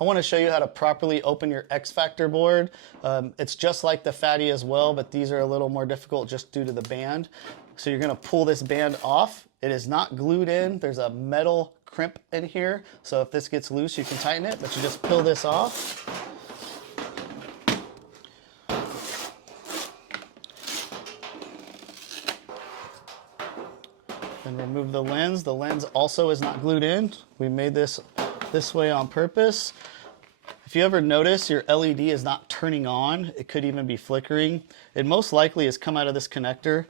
I want to show you how to properly open your X Factor board. It's just like the Fatty as well, but these are a little more difficult just due to the band. So you're going to pull this band off. It is not glued in. There's a metal crimp in here. So if this gets loose, you can tighten it, but you just peel this off. Then remove the lens. The lens also is not glued in. We made this way on purpose. If you ever notice your LED is not turning on, it could even be flickering. It most likely has come out of this connector.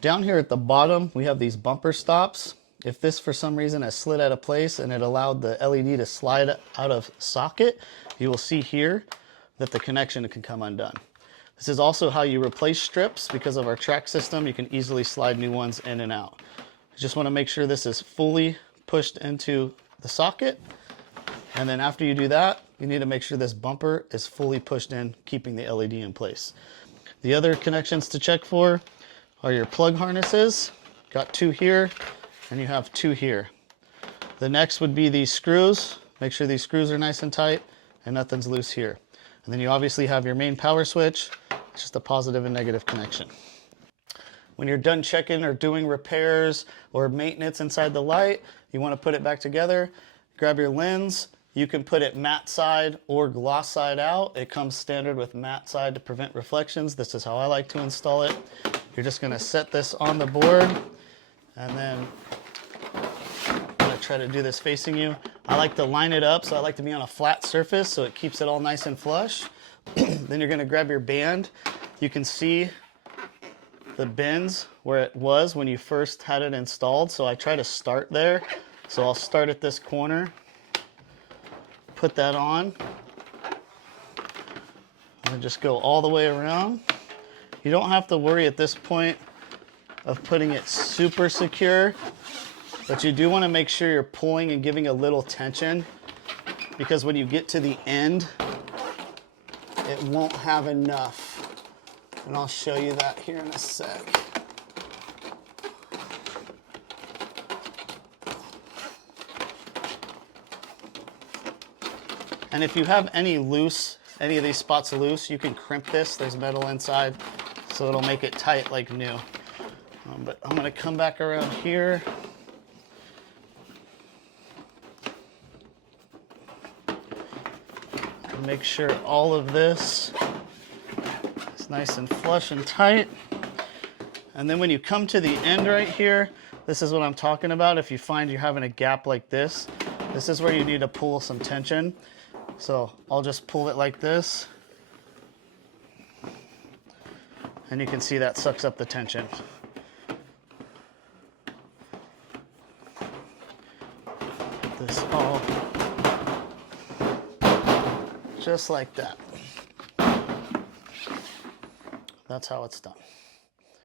Down here at the bottom, we have these bumper stops. If this for some reason has slid out of place and it allowed the LED to slide out of socket, you will see here that the connection can come undone. This is also how you replace strips. Because of our track system, you can easily slide new ones in and out. You just want to make sure this is fully pushed into the socket. And then after you do that, you need to make sure this bumper is fully pushed in, keeping the LED in place. The other connections to check for are your plug harnesses. Got 2 here, and you have 2 here. The next would be these screws. Make sure these screws are nice and tight and nothing's loose here. And then you obviously have your main power switch. It's just a positive and negative connection. When you're done checking or doing repairs or maintenance inside the light, you want to put it back together. Grab your lens. You can put it matte side or gloss side out. It comes standard with matte side to prevent reflections. This is how I like to install it. You're just going to set this on the board, and then I'm going to try to do this facing you. I like to line it up, so I like to be on a flat surface so it keeps it all nice and flush. Then you're going to grab your band. You can see the bends where it was when you first had it installed, so I try to start there. So I'll start at this corner, put that on, and just go all the way around. You don't have to worry at this point of putting it super secure, but you do want to make sure you're pulling and giving a little tension, because when you get to the end, it won't have enough. And I'll show you that here in a sec. And if you have any of these spots loose, you can crimp this. There's metal inside, so it'll make it tight like new. But I'm gonna come back around here. And make sure all of this is nice and flush and tight. And then when you come to the end right here, this is what I'm talking about. If you find you're having a gap like this, this is where you need to pull some tension. So I'll just pull it like this, and you can see that sucks up the tension. Put this all just like that. That's how it's done.